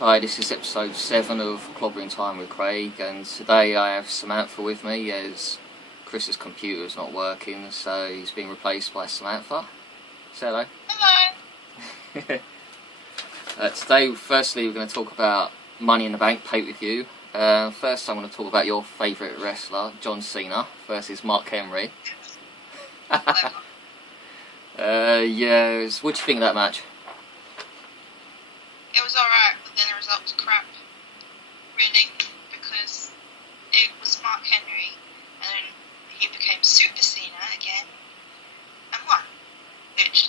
Hi, this is episode 7 of Clobbering Time with Craig, and today I have Samantha with me as Chris's computer is not working, so he's being replaced by Samantha. Say hello. Hello. Today, firstly, we're going to talk about Money in the Bank pay-per-view. First, I'm going to talk about your favourite wrestler, John Cena, versus Mark Henry. Yes. What do you think of that match? It was alright, but then the result was crap. Really, because it was Mark Henry, and then he became Super Cena again, and won. Which,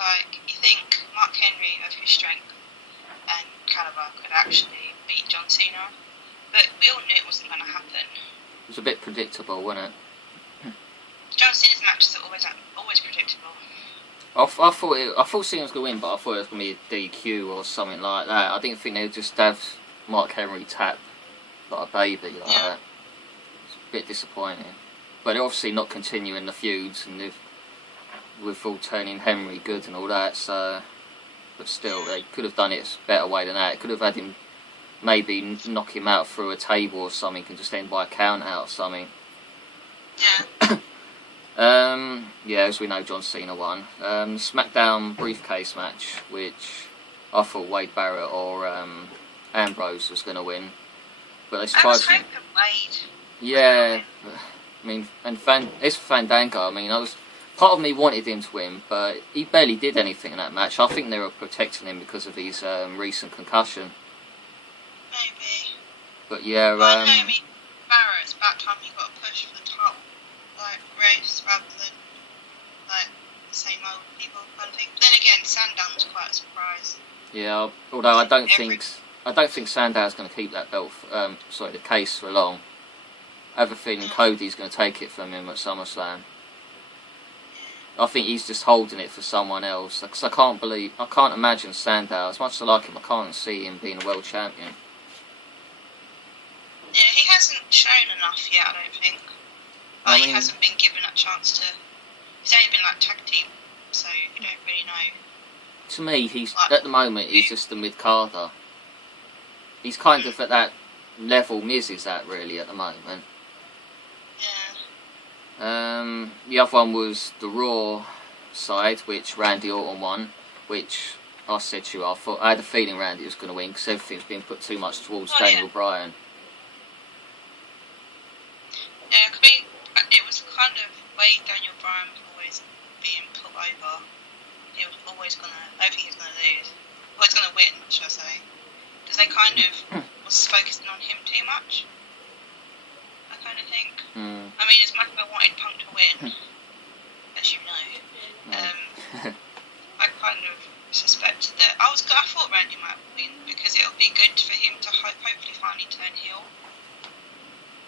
you think Mark Henry, of his strength and caliber, could actually beat John Cena, but we all knew it wasn't going to happen. It was a bit predictable, wasn't it? John Cena's matches are always predictable. I thought Cena was going to win, but I thought it was going to be a DQ or something like that. I didn't think they would just have Mark Henry tap like a baby like that. It's a bit disappointing. But they're obviously not continuing the feuds, and with all turning Henry good and all that, so... But still, they could have done it a better way than that. Could have had him maybe knock him out through a table or something and just end by a count out or something. Yeah. Yeah, as we know, John Cena won. SmackDown briefcase match, which I thought Wade Barrett or Ambrose was going to win, but they surprised me. I was hoping Wade. Yeah, I mean, and it's Fandango. I mean, part of me wanted him to win, but he barely did anything in that match. I think they were protecting him because of his recent concussion. Maybe. But yeah, Well, no, I mean, Barrett, it's about time he got a push for the top, race rather than, the same old people kind of thing. But then again, Sandown was quite a surprise. Yeah, although I don't think Sandow's going to keep that belt, the case for long. I have a feeling Cody's going to take it from him at SummerSlam. I think he's just holding it for someone else, because I can't imagine Sandow, as much as I like him, I can't see him being a world champion. Yeah, he hasn't shown enough yet, I don't think. He hasn't been given a chance to... He's only been, tag team, so you don't really know. To me, at the moment, he's just a mid-carder. He's kind of at that level Miz is at, really, at the moment. Yeah. The other one was the Raw side, which Randy Orton won, which I said to you, I had a feeling Randy was going to win, because everything's been put too much towards Daniel Bryan. Yeah, it was kind of way Daniel Bryan was always being put over. He was always I don't think he was gonna lose. Well, he's gonna win, should I say? Because they kind of was focusing on him too much. I kind of think. I mean, as much as I wanted Punk to win, as you know, I kind of suspected that I thought Randy might win because it'll be good for him to hopefully finally turn heel.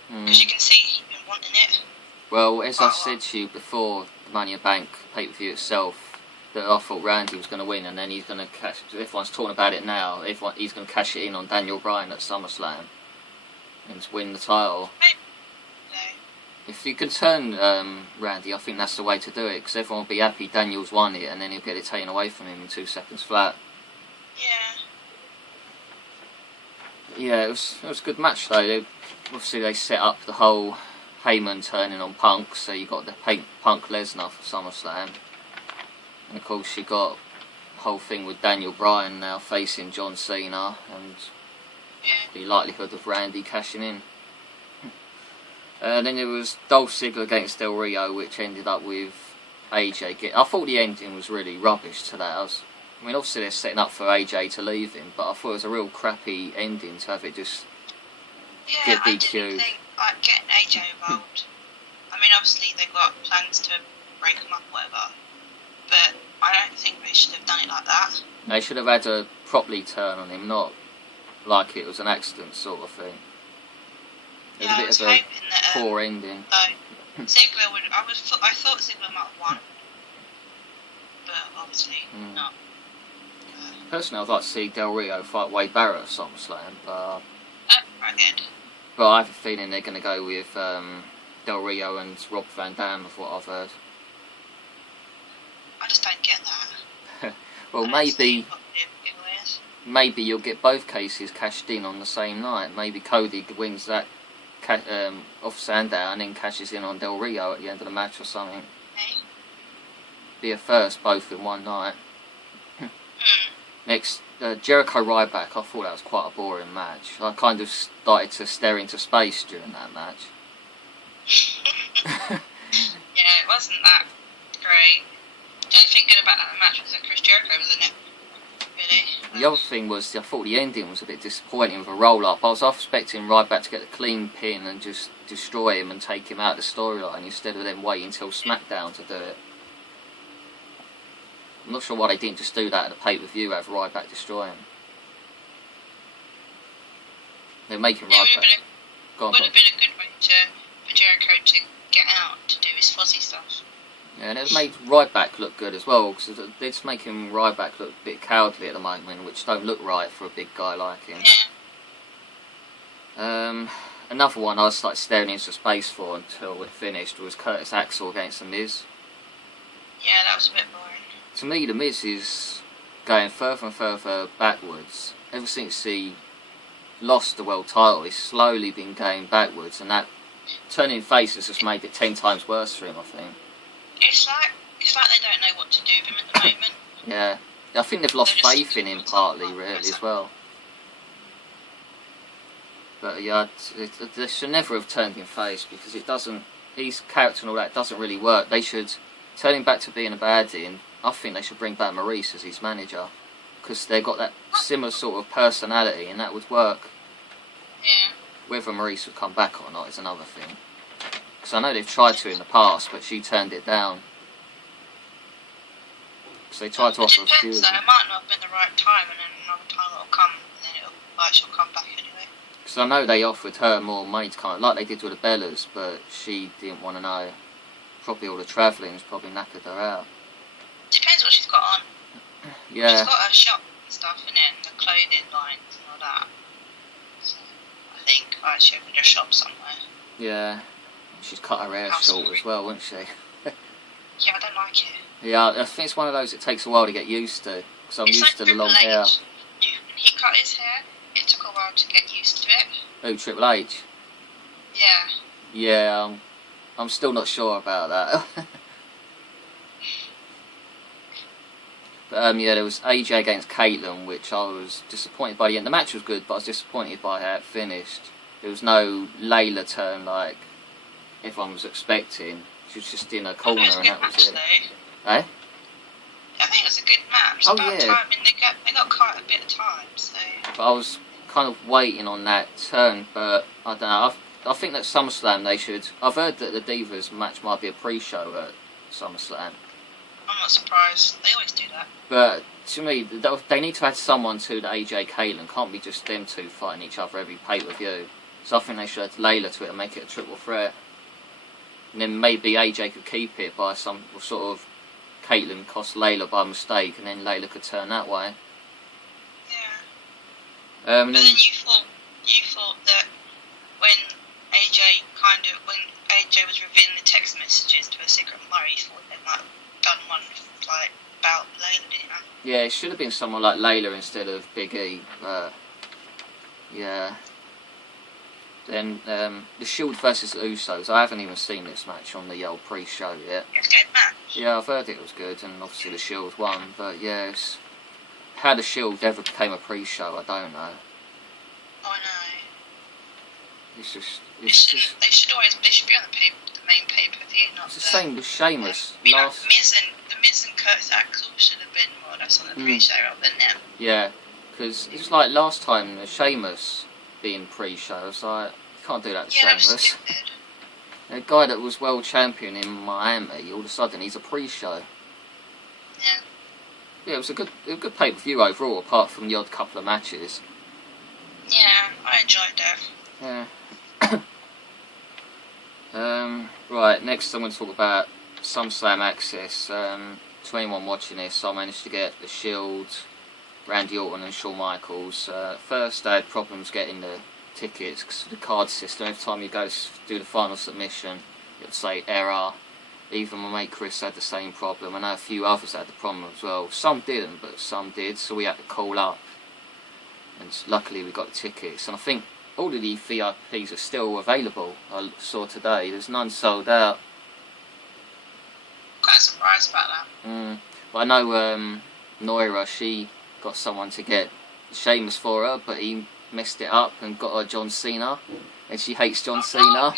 Because you can see he's been wanting it. Well, as I said to you before the Money in the Bank pay-per-view itself, that I thought Randy was going to win, and then he's going to cash... Everyone's talking about it now. He's going to cash it in on Daniel Bryan at SummerSlam and win the title. No. If you can turn Randy, I think that's the way to do it, because everyone will be happy Daniel's won it, and then he'll get it taken away from him in 2 seconds flat. Yeah. Yeah, it was a good match though. Obviously they set up the whole Heyman turning on Punk, so you got the Punk Lesnar for SummerSlam, and of course you got the whole thing with Daniel Bryan now facing John Cena, and the likelihood of Randy cashing in. Then there was Dolph Ziggler against Del Rio, which ended up with AJ I thought the ending was really rubbish to that. I mean, obviously they're setting up for AJ to leave him, but I thought it was a real crappy ending to have it just get DQ'd. I didn't think getting AJ involved. I mean, obviously they got plans to break him up or whatever, but I don't think they should have done it like that. They should have had to properly turn on him, not like it was an accident sort of thing. It was a bit of a poor ending. Ziggler I thought Ziggler might have won, but obviously not. Personally, I'd like to see Del Rio fight Wade Barrett at SummerSlam, but Right good. But I have a feeling they're going to go with Del Rio and Rob Van Dam, of what I've heard. I just don't get that. Well, maybe maybe you'll get both cases cashed in on the same night. Maybe Cody wins that off Sandow and then cashes in on Del Rio at the end of the match or something. Okay. Be a first, both in one night. Next, Jericho Ryback. I thought that was quite a boring match. I kind of started to stare into space during that match. Yeah, it wasn't that great. The only thing good about that match was that Chris Jericho was in it. Really. The other thing was, I thought the ending was a bit disappointing with a roll-up. I was expecting Ryback to get the clean pin and just destroy him and take him out of the storyline instead of them waiting until SmackDown to do it. I'm not sure why they didn't just do that at the pay-per-view, have Ryback destroy him. They're making Ryback. Would have been a good way for Jericho to get out to do his fuzzy stuff. Yeah, and it made Ryback look good as well, because they're just making Ryback look a bit cowardly at the moment, which don't look right for a big guy like him. Yeah. Another one I was like staring into space for until it finished was Curtis Axel against The Miz. Yeah, that was a bit boring. To me, The Miz is going further and further backwards. Ever since he lost the world title, he's slowly been going backwards, and that turning face has just made it 10 times worse for him, I think. It's like they don't know what to do with him at the moment. Yeah, I think they've lost faith in him partly, really, as well. But yeah, they should never have turned him face, because it doesn't. His character and all that doesn't really work. They should turn him back to being a baddie, and I think they should bring back Maurice as his manager, because they've got that similar sort of personality, and that would work. Yeah. Whether Maurice would come back or not is another thing. Because I know they've tried to in the past, but she turned it down. Because they tried to offer a few. It might not have been the right time, and then another time it'll come, and then she'll come back anyway. Because I know they offered her more money to come, like they did with the Bellas, but she didn't want to know. Probably all the travelling's probably knackered her out. Depends what she's got on. Yeah. She's got her shop and stuff in it, and the clothing lines and all that. So I think she opened her shop somewhere. Yeah. She's cut her hair short as well, wouldn't she? Yeah, I don't like it. Yeah, I think it's one of those it takes a while to get used to. Because I'm used to the long hair. When he cut his hair, it took a while to get used to it. Who, Triple H? Yeah. Yeah, I'm still not sure about that. But yeah, there was AJ against Caitlyn, which I was disappointed by the end. The match was good, but I was disappointed by how it finished. There was no Layla turn like everyone was expecting. She was just in a corner and that was it. Though. Eh? I think it was a good match. Oh, about yeah. Time. I mean, they got quite a bit of time, so. But I was kind of waiting on that turn, but I don't know. I think that SummerSlam they should. I've heard that the Divas match might be a pre-show at SummerSlam. I'm not surprised. They always do that. But to me, they need to add someone to the AJ Caitlyn. Can't be just them two fighting each other every pay-per-view. So I think they should add Layla to it and make it a triple threat. And then maybe AJ could keep it by some sort of Caitlyn cost Layla by mistake, and then Layla could turn that way. Yeah. But then you thought that when AJ was revealing the text messages to a Secret Murray, you thought they might have done one like about Layla, didn't you? Yeah, it should have been someone like Layla instead of Big E, but yeah. Then the Shield versus the Usos. I haven't even seen this match on the old pre-show yet. It's a good match. Yeah, I've heard it was good, and obviously the Shield won. But yeah, how the Shield ever became a pre-show, I don't know. I know. It's just. They should be on the main pay-per-view, not It's the same with Sheamus. The Miz and Curtis Axel should have been more or less on the pre-show rather than them. Yeah, because it's like last time the Sheamus being pre-show, it's like you can't do that to Sheamus. A guy that was world champion in Miami, all of a sudden he's a pre-show. Yeah. Yeah, it was a good pay-per-view overall, apart from the odd couple of matches. Yeah, I enjoyed that. Yeah. Right, next I'm going to talk about SummerSlam Access. To anyone watching this, I managed to get the Shield, Randy Orton and Shawn Michaels. First I had problems getting the tickets because of the card system. Every time you go to do the final submission, it would say error. Even my mate Chris had the same problem, and I know a few others had the problem as well. Some didn't, but some did, so we had to call up and luckily we got tickets. And I think all of the VIPs are still available. I saw today. There's none sold out. Quite surprised about that. But I know Noira, she got someone to get Sheamus for her, but he messed it up and got her John Cena, and she hates John Cena.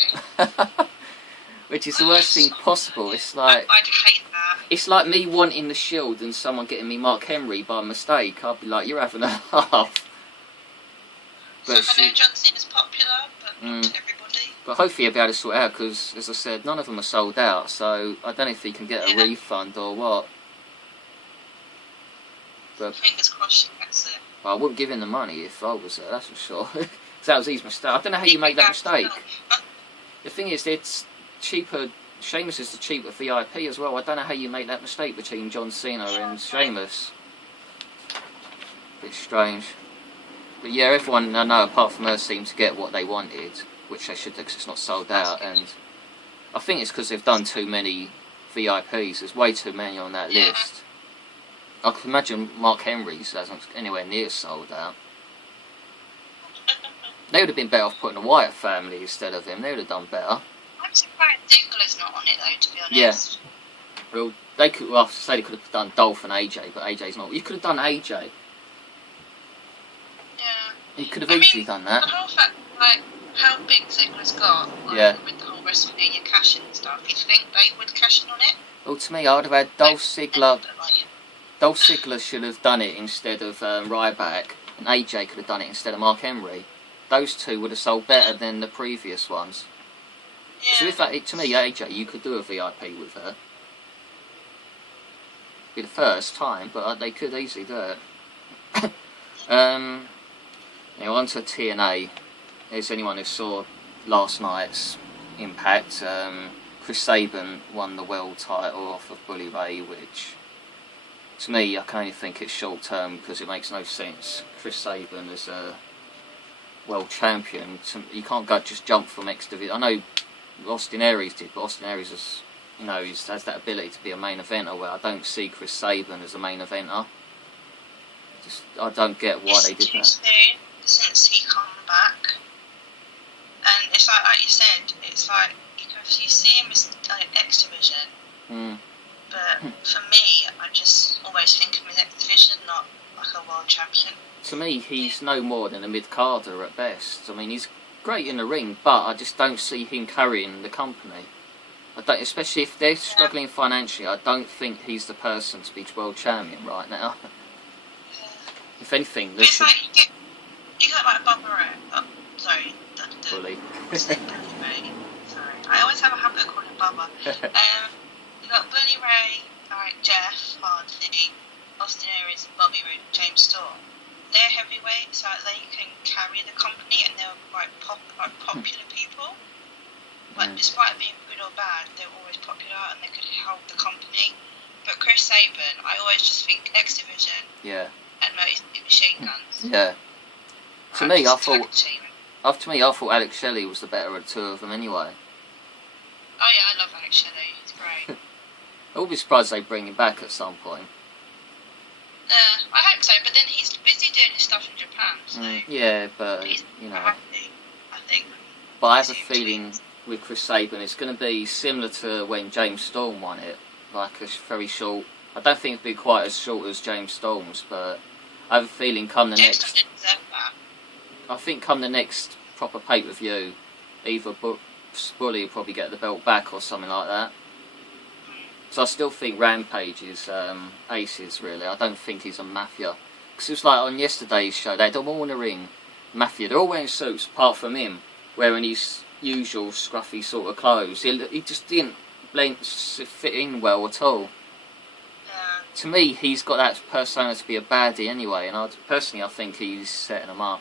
Which is the worst thing possible. It's like I'd hate that. It's like me wanting the Shield and someone getting me Mark Henry by mistake. I'd be like, you're having a laugh. But so I know John Cena's popular, but not to everybody. But hopefully he'll be able to sort it out, because, as I said, none of them are sold out, so I don't know if he can get a refund or what. But fingers crossed he gets it. Well, I wouldn't give him the money if I was there, that's for sure. That was his mistake. I don't know how you make that mistake. The thing is, it's cheaper. Sheamus is the cheaper VIP as well. I don't know how you make that mistake between John Cena and Sheamus. Bit strange. But yeah, everyone I know apart from her seemed to get what they wanted, which they should do because it's not sold out. And I think it's because they've done too many VIPs. There's way too many on that list. I can imagine Mark Henry's hasn't anywhere near sold out. They would have been better off putting a Wyatt family instead of him. They would have done better. I'm surprised Ziggler's not on it though, to be honest. Yeah. Well, they could. Well, I say they could have done Dolph and AJ, but AJ's not. You could have done AJ. Yeah. You could have easily done that. The whole fact, like, how big Ziggler's got, like, with the whole WrestleMania cash-in and stuff, you think they would cash in on it? Well, to me, I would have had Dolph Ziggler. Dolph Ziggler should have done it instead of Ryback, and AJ could have done it instead of Mark Henry. Those two would have sold better than the previous ones. Yeah. So if that, to me, AJ, you could do a VIP with her. It'd be the first time, but they could easily do it. Now on to TNA. As anyone who saw last night's Impact, Chris Sabin won the world title off of Bully Ray, which to me I can only think it's short term because it makes no sense. Chris Sabin is a world champion. You can't just jump from X division. I know Austin Aries did, but Austin Aries is, he has that ability to be a main eventer, where I don't see Chris Sabin as a main eventer. I don't get why they did that. It's too soon since he come back, and it's like you said, it's like you see him as like X division, but for me, I just always think of him as X division, not like a world champion. To me, he's no more than a mid-carder at best. I mean, he's great in the ring, but I just don't see him carrying the company. I don't, especially if they're struggling financially. I don't think he's the person to be world champion right now. If anything, they should. Like you got like Bubba Ray. Oh, sorry, Bully. Bully Ray. Sorry, I always have a habit of calling him Bubba. You got Bully Ray, like Jeff Hardy, Austin Aries, and Bobby Roode, James Storm. They're heavyweights, so they can carry the company, and they're quite popular people. But despite being good or bad, they're always popular, and they could help the company. But Chris Sabin, I always just think X Division. Yeah. And machine guns. Yeah. To me, I thought Alex Shelley was the better of the two of them anyway. Oh yeah, I love Alex Shelley. He's great. I'll be surprised they bring him back at some point. I hope so, but then he's busy doing his stuff in Japan, so... Yeah, but, I think. But I have a feeling with Chris Sabin it's going to be similar to when James Storm won it. Like a very short... I don't think it'll be quite as short as James Storm's, but I have a feeling come the next... didn't deserve that. I think come the next proper pay-per-view, either Bully will probably get the belt back or something like that. So I still think Rampage is aces, really. I don't think he's a Mafia. Because it was like on yesterday's show, they had them all in the ring. Mafia, they're all wearing suits apart from him, wearing his usual scruffy sort of clothes. He just didn't fit in well at all. To me, he's got that persona to be a baddie anyway, and I think he's setting them up.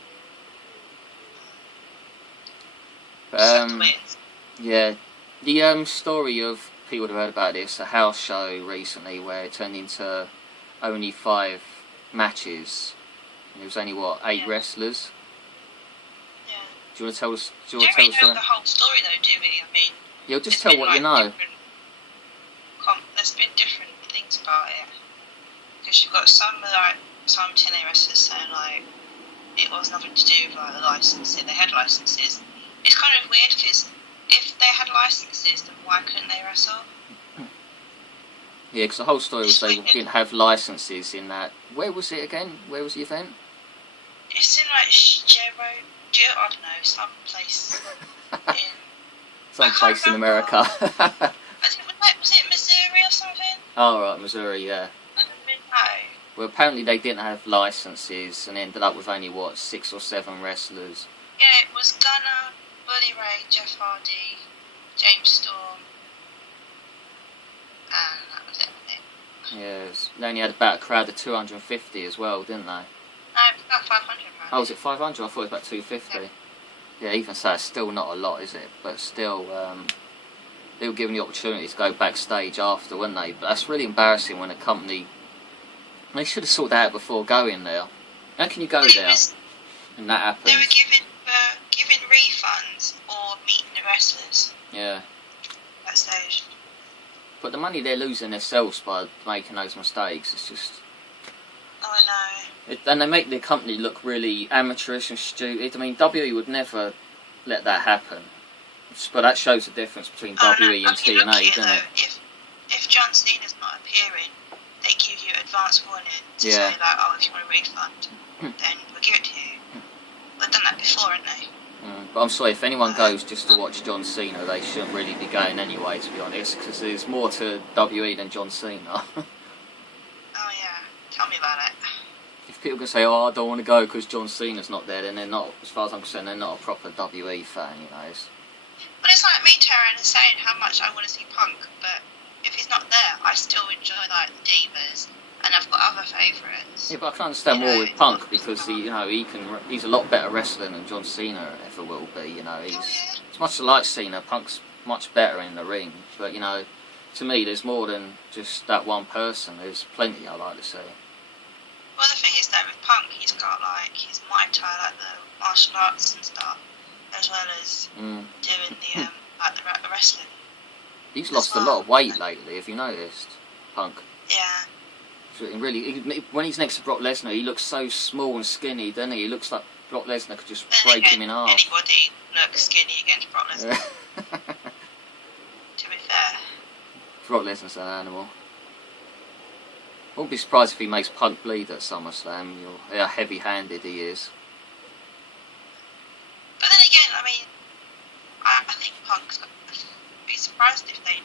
Yeah, the story of... People would have heard about this, a house show recently where it turned into only 5 matches. And it was only, 8 wrestlers? Yeah. Do you want to tell us? We don't really know the whole story though, do we? I mean... You'll just tell what you know. There's been different things about it. Because you've got some TNA wrestlers saying like, it was nothing to do with like the licenses. They had licenses. It's kind of weird because if they had licenses, then why couldn't they wrestle? Yeah, because the whole story was they didn't have licenses in that. Where was it again? Where was the event? It's in like I don't know, some place in... Some place in America. Was it Missouri or something? Oh, right, Missouri, yeah. I don't know. Well, apparently they didn't have licenses and ended up with only, what, 6 or 7 wrestlers. Yeah, it was Gunner, Bully Ray, Jeff Hardy, James Storm, and that was it, I think. Yes, they only had about a crowd of 250 as well, didn't they? No, it was about 500 pounds. Oh, was it 500? I thought it was about 250. Yeah, even so, it's still not a lot, is it? But still, they were given the opportunity to go backstage after, weren't they? But that's really embarrassing when a company... They should have sorted that out before going there. How can you go there and that happens? They were giving refunds or meeting the wrestlers. Yeah. Backstage. But the money they're losing themselves by making those mistakes, it's just... Oh, I know. And they make their company look really amateurish and stupid. I mean, WWE would never let that happen. But that shows the difference between WWE and TNA, doesn't it? If John Cena's not appearing, they give you advance warning to say, like, oh, if you want a refund, then we'll give it to you. They've done that before, haven't they? But I'm sorry, if anyone goes just to watch John Cena, they shouldn't really be going anyway, to be honest, because there's more to WWE than John Cena. Oh, yeah. Tell me about it. If people can say, oh, I don't want to go because John Cena's not there, then they're not, as far as I'm concerned, they're not a proper WWE fan, you know. But it's like me, Taryn, and saying how much I want to see Punk, but if he's not there, I still enjoy, like, the Divas, and I've got other favourites. Yeah, but I can understand more with Punk because he's a lot better wrestler than John Cena ever will be. You know, he's much like Cena. Punk's much better in the ring, but you know, to me, there's more than just that one person. There's plenty I like to see. Well, the thing is that with Punk, he's got like his Muay Thai, like the martial arts and stuff, as well as doing the like the wrestling. He's lost a lot of weight lately. Have you noticed, Punk? Yeah. Really, when he's next to Brock Lesnar, he looks so small and skinny, doesn't he? He looks like Brock Lesnar could just break him in half. Anybody looks skinny against Brock Lesnar. To be fair. Brock Lesnar's an animal. I wouldn't be surprised if he makes Punk bleed at SummerSlam. How heavy-handed he is. But then again, I mean, I think Punk's got... I'd be surprised if they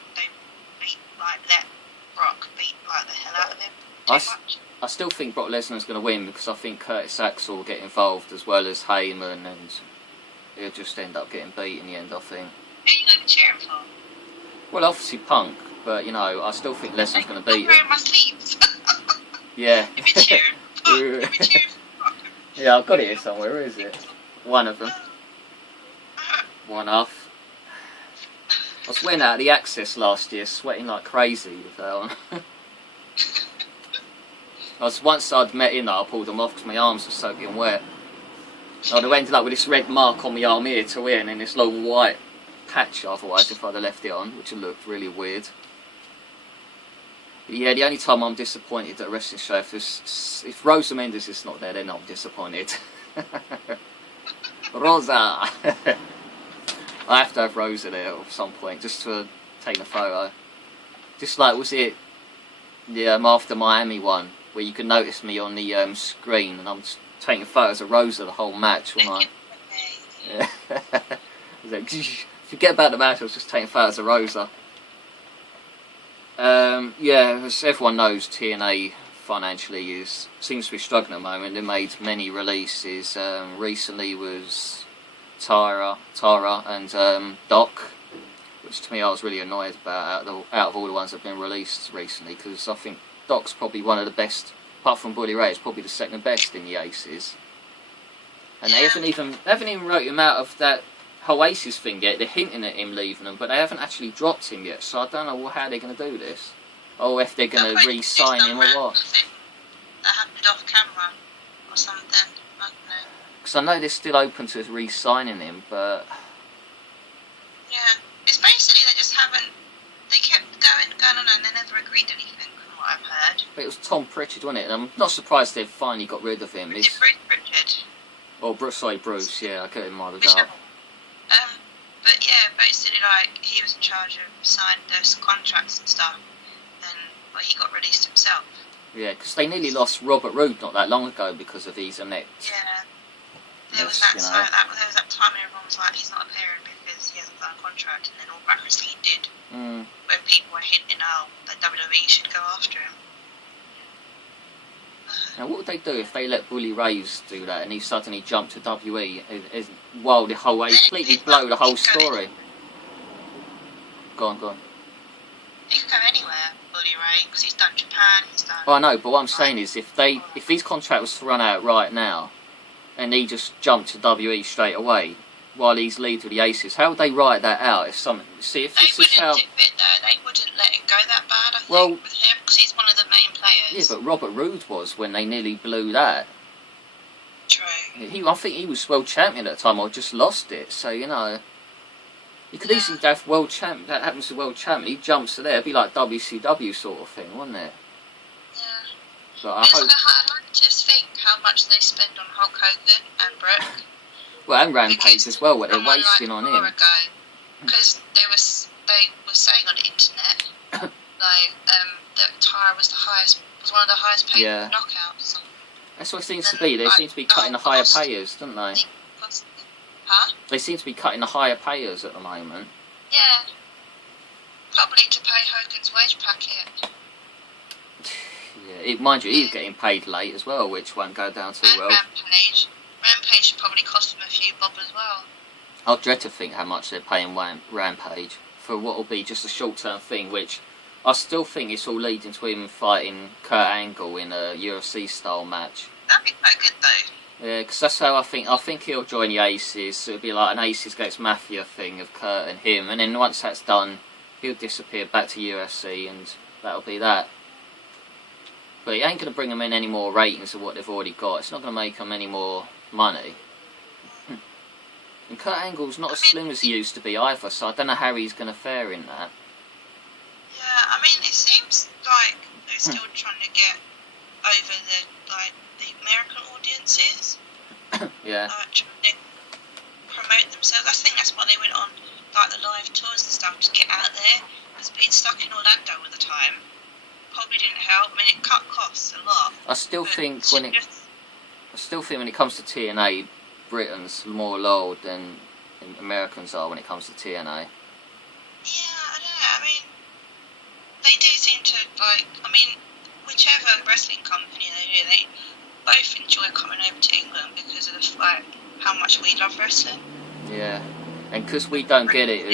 beat, like, let Brock beat like the hell out of him too much. I still think Brock Lesnar's going to win because I think Curtis Axel will get involved as well as Heyman, and he'll just end up getting beat in the end, I think. Who are you going to be cheering for? Well, obviously Punk, but you know, I still think Lesnar's going to beat him. I'm wearing my sleeves. Yeah. You'll be cheering for Punk. You'll be cheering for Brock. Yeah, I've got it here somewhere. Where is it? One of them. One off. I was wearing out the axxess last year, sweating like crazy with that on. Once I'd met in there, I pulled them off because my arms were soaking wet. I'd have ended up with this red mark on my arm here to here, and then this little white patch otherwise if I'd have left it on, which would have looked really weird. But yeah, the only time I'm disappointed at a wrestling show, if Rosa Mendes is not there, then I'm disappointed. Rosa! I have to have Rosa there at some point, just to take a photo. Just like, was it the After Miami one, where you could notice me on the screen, and I'm just taking photos of Rosa the whole match, wasn't I? Yeah. Like, forget about the match, I was just taking photos of Rosa. Yeah, as everyone knows, TNA financially seems to be struggling at the moment. They made many releases. Recently was Tara and Doc, which to me I was really annoyed about out of all the ones that have been released recently, because I think Doc's probably one of the best, apart from Bully Ray, is probably the second best in the Aces. And they haven't even wrote him out of that whole Aces thing yet. They're hinting at him leaving them, but they haven't actually dropped him yet, so I don't know how they're going to do this. Or if they're going to re-sign him or what. That happened off camera or something. I don't know. Because I know they're still open to re-signing him, but... Yeah, it's basically they just haven't... They kept going on and they never agreed anything from what I've heard. But it was Tom Pritchard, wasn't it? And I'm not surprised they've finally got rid of him. Is it Bruce Pritchard? Or Bruce, yeah, I get him my Whichever. regard. But yeah, basically, like, he was in charge of signing those contracts and stuff, and well, he got released himself. Yeah, because they nearly lost Robert Roode not that long ago because of his net. Yeah. There was that time when everyone was like, he's not appearing because he hasn't signed a contract, and then all Back Wrestling did. When people were hinting, oh, that WWE should go after him. Now, what would they do if they let Bully Rays do that and he suddenly jumped to WE? While the whole way completely blow the whole story. Go on. He could go anywhere, Bully Ray, because he's done Japan, he's done... Oh, I know, but what I'm saying is, if his contract was to run out right now, and he just jumped to WE straight away, while he's lead with the Aces, how would they write that out? If something, see, if this is how... They wouldn't do it, though. They wouldn't let it go that bad, I think, well, with him, because he's one of the main players. Yeah, but Robert Roode was when they nearly blew that. True. I think he was world champion at the time, or just lost it, so, you know... You could easily have world champ. That happens to world champion. He jumps to there. It'd be like WCW sort of thing, wouldn't it? Yeah. So I hope. I'd like to just think how much they spend on Hulk Hogan and Brooke. Well, and Rampage as well. What they're wasting on him. Because they were saying on the internet, like that Tyra was one of the highest paid knockouts. That's what it seems to be. They seem to be cutting the higher payers, don't they? Huh? They seem to be cutting the higher payers at the moment. Yeah. Probably to pay Hogan's wage packet. Yeah, mind you, he's getting paid late as well, which won't go down too well. Rampage should probably cost him a few bob as well. I'll dread to think how much they're paying Rampage for what will be just a short-term thing, which I still think it's all leading to him fighting Kurt Angle in a UFC-style match. That'd be quite good, though. Yeah, because that's how I think he'll join the Aces. It'll be like an Aces against Mafia thing of Kurt and him, and then once that's done, he'll disappear back to UFC, and that'll be that. But it ain't going to bring them in any more ratings than what they've already got. It's not going to make them any more money. And Kurt Angle's not as slim as he used to be either, so I don't know how he's going to fare in that. Yeah, I mean, it seems like they're still trying to get over the American audiences. Yeah. Trying to promote themselves. I think that's why they went on like the live tours and stuff to get out there. Because being stuck in Orlando all the time probably didn't help. I mean, it cut costs a lot. I still think when it comes to TNA, Britain's more loyal than Americans are when it comes to TNA. Yeah, I don't know. I mean, they do seem to whichever wrestling company they both enjoy coming over to England because of how much we love wrestling. Yeah, and because we don't get it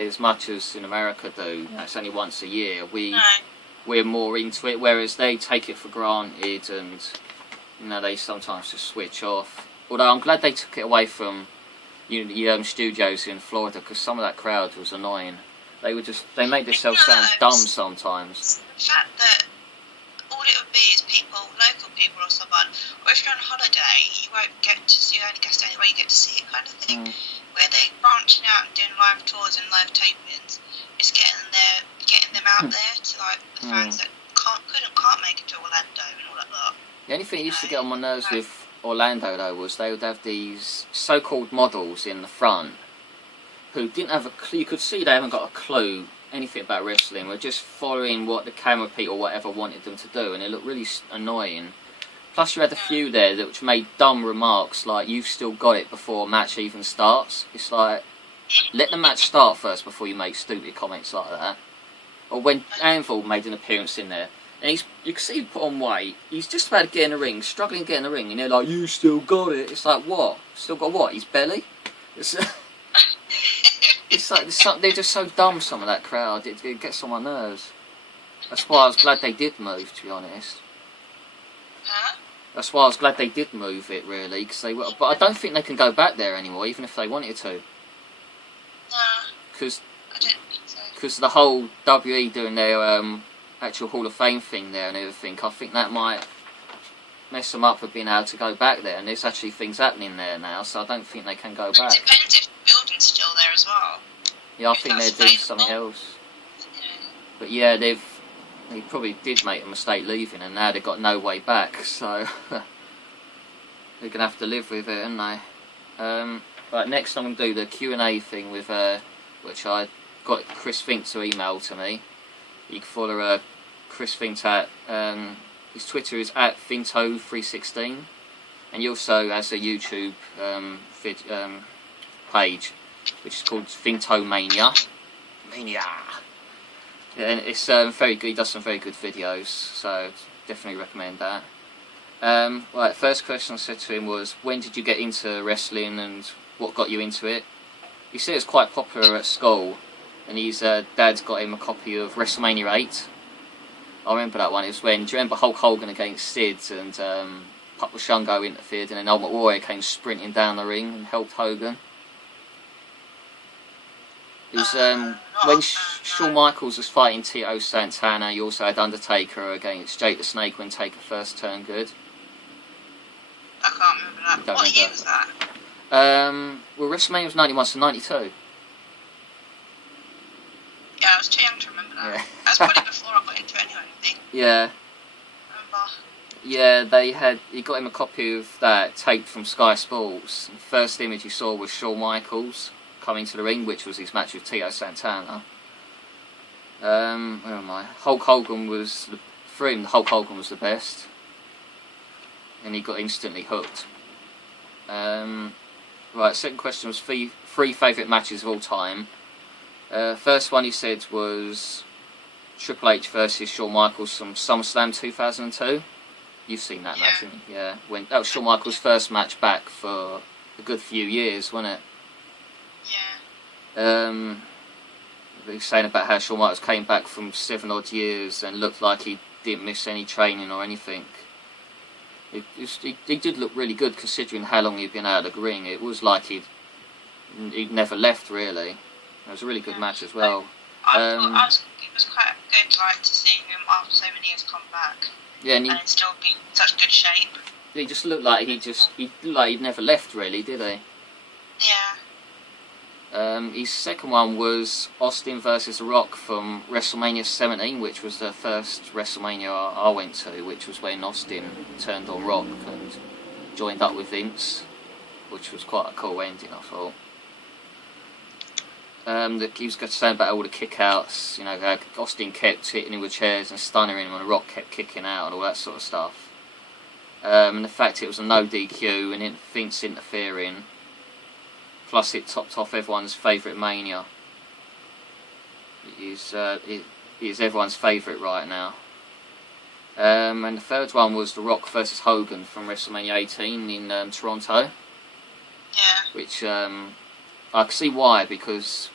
as much as in America do. That's only once a year. We're more into it, whereas they take it for granted, and they sometimes just switch off. Although I'm glad they took it away from studios in Florida, because some of that crowd was annoying. They make themselves sound dumb sometimes. The fact that all it would be is local people or someone, or if you're on holiday, you only get to see it kind of thing. Where they're branching out and doing live tours and live tapings, it's getting them out there to the fans that can't make it to Orlando and all that lot. The only thing that used to get on my nerves with Orlando though was they would have these so-called models in the front who didn't have a clue. You could see they haven't got a clue anything about wrestling. We're just following what the camera people or whatever wanted them to do, and it looked really annoying. Plus you had a few there which made dumb remarks like, "You've still got it," before a match even starts. It's like, let the match start first before you make stupid comments like that. Or when Anvil made an appearance in there, and you can see he put on weight, he's just about to get in the ring, struggling to get in the ring, and they're like, "You still got it." It's like, what? Still got what? His belly? It's like they're just so dumb, some of that crowd. It gets on my nerves. That's why I was glad they did move, to be honest. Huh? That's why I was glad they did move it, really, because they were. But I don't think they can go back there anymore, even if they wanted to. No. Because I don't think so. Because the whole WE doing their actual Hall of Fame thing there and everything, I think that might mess them up for being able to go back there. And there's actually things happening there now, so I don't think they can go back. It depends if the building's still there as well. Yeah, I think they're doing something else. Yeah. But yeah, they probably did make a mistake leaving, and now they've got no way back. So they're going to have to live with it, aren't they? Right, next I'm going to do the Q&A thing with which I got Chris Fink to email to me. You can follow Chris Fink at his Twitter is at Finto316, and he also has a YouTube page which is called Finto Mania. Yeah, and it's very good. He does some very good videos, so definitely recommend that. Right, first question I said to him was, when did you get into wrestling and what got you into it? He said it's quite popular at school, and his dad's got him a copy of WrestleMania 8. I remember that one. It was when, do you remember Hulk Hogan against Sid, and Papa Shango interfered, and then Ultimate Warrior came sprinting down the ring and helped Hogan? It was when Shawn Michaels was fighting Tito Santana. You also had Undertaker against Jake the Snake when Taker first turned good. I can't remember that. What year was that? Well, WrestleMania was 91, so 92. Yeah, I was too young to remember that. Yeah. That's probably before I got into it anyway, I think. Yeah. Remember? Yeah, he got him a copy of that taped from Sky Sports. The first image you saw was Shawn Michaels coming to the ring, which was his match with Tito Santana. Where am I? Hulk Hogan was, for him, Hulk Hogan was the best. And he got instantly hooked. Right, second question was three favourite matches of all time. First one he said was Triple H versus Shawn Michaels from SummerSlam 2002. You've seen that match, haven't you? Yeah. That was Shawn Michaels' first match back for a good few years, wasn't it? Yeah. He was saying about how Shawn Michaels came back from 7 odd years and looked like he didn't miss any training or anything. He did look really good considering how long he'd been out of the ring. It was like he'd never left, really. It was a really good match as well. I thought it was quite good, like, to see him after so many years come back. Yeah, and still be in such good shape. He just looked like he'd never left, really, did he? Yeah. His second one was Austin versus The Rock from WrestleMania 17, which was the first WrestleMania I went to, which was when Austin turned on Rock and joined up with Vince, which was quite a cool ending, I thought. He was saying about all the kickouts, you know, how Austin kept hitting him with chairs and stunning him, and The Rock kept kicking out and all that sort of stuff. And the fact it was a no DQ and Vince interfering. Plus, it topped off everyone's favourite Mania. It is everyone's favourite right now. And the third one was The Rock versus Hogan from WrestleMania 18 in Toronto. Yeah. Which I can see why, because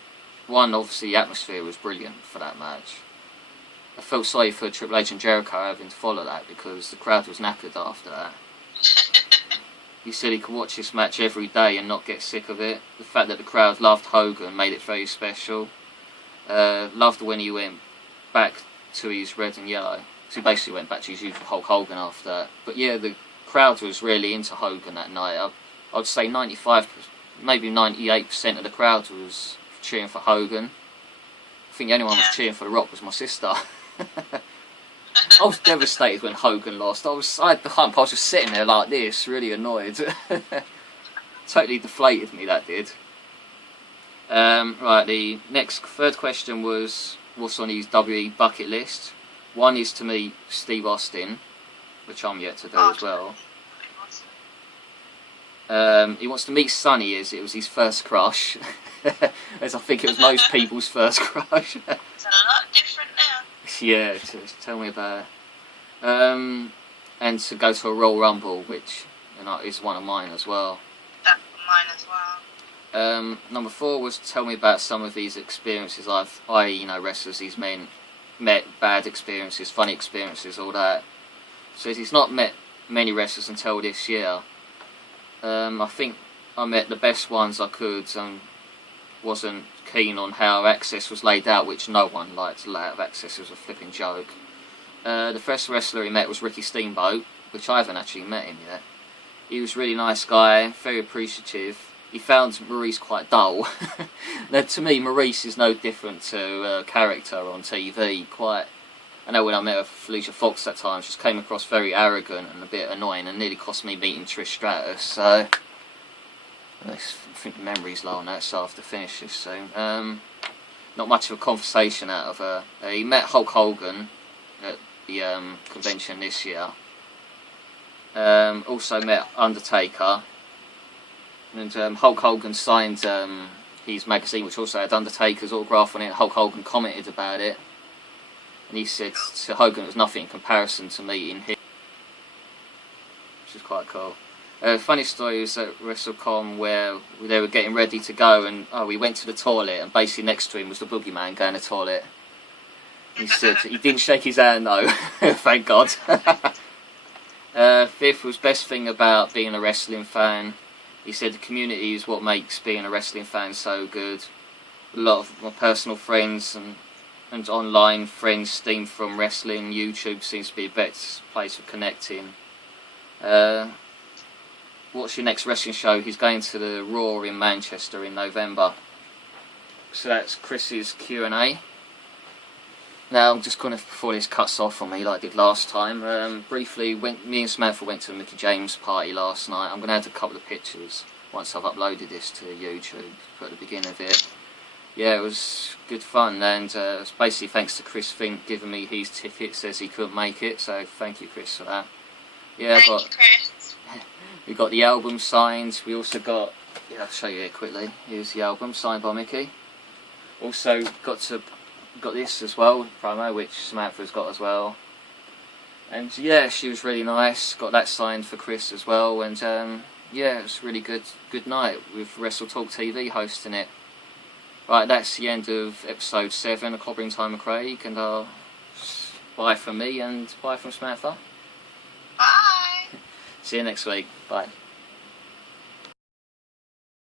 one, obviously the atmosphere was brilliant for that match. I felt sorry for Triple H and Jericho having to follow that because the crowd was knackered after that. He said he could watch this match every day and not get sick of it. The fact that the crowd loved Hogan made it very special. Loved when he went back to his red and yellow. So he basically went back to his usual Hulk Hogan after that. But yeah, the crowd was really into Hogan that night. I'd say 95%, maybe 98% of the crowd was cheering for Hogan. I think the only one who was cheering for The Rock was my sister. I was devastated when Hogan lost. I had the hump. I was just sitting there like this, really annoyed. Totally deflated me, that did. Right, the third question was what's on his WE bucket list. One is to meet Steve Austin, which I'm yet to do as well. He wants to meet Sonny. It was his first crush, as I think it was most people's first crush. It's a lot different now. Yeah, tell me about it. And to go to a Royal Rumble, which is one of mine as well. That's mine as well. Number 4 was tell me about some of these experiences wrestlers he's met, bad experiences, funny experiences, all that. Says he's not met many wrestlers until this year. I think I met the best ones I could and wasn't keen on how axxess was laid out, which no one liked to lay out of axxess. It was a flipping joke. The first wrestler he met was Ricky Steamboat, which I haven't actually met him yet. He was a really nice guy, very appreciative. He found Maurice quite dull. Now, to me, Maurice is no different to a character on TV. Quite I know when I met her Felicia Fox that time, she just came across very arrogant and a bit annoying, and nearly cost me meeting Trish Stratus. So I think the memory's low on that, so I have to finish this soon. Not much of a conversation out of her. He met Hulk Hogan at the convention this year. Also met Undertaker, and Hulk Hogan signed his magazine, which also had Undertaker's autograph on it. Hulk Hogan commented about it, and he said to Hogan it was nothing in comparison to meeting him, which is quite cool. Funny story was at WrestleCon where they were getting ready to go, and we went to the toilet, and basically next to him was the boogeyman going to the toilet. He said he didn't shake his hand though, thank God. Fifth was best thing about being a wrestling fan. He said the community is what makes being a wrestling fan so good. A lot of my personal friends and online friends stem from wrestling. YouTube seems to be a better place for connecting. What's your next wrestling show? He's going to the Raw in Manchester in November. So that's Chris's Q&A. Now I'm just going to, before this cuts off on me like I did last time, briefly, me and Samantha went to the Mickey James party last night. I'm going to add a couple of pictures once I've uploaded this to YouTube, put at the beginning of it. Yeah, it was good fun, and it's basically thanks to Chris Fink giving me his tickets as he couldn't make it, so thank you, Chris, for that. Yeah, Thank you, Chris. We got the album signed. We also got, I'll show you here quickly. Here's the album signed by Mickey. Also got this as well, promo, which Samantha's got as well. And yeah, she was really nice. Got that signed for Chris as well. And yeah, it was a really good night with Wrestle Talk TV hosting it. Right, that's the end of episode 7 of Clobbering Time with Craig, and bye from me and bye from Samantha. Bye. See you next week. Bye.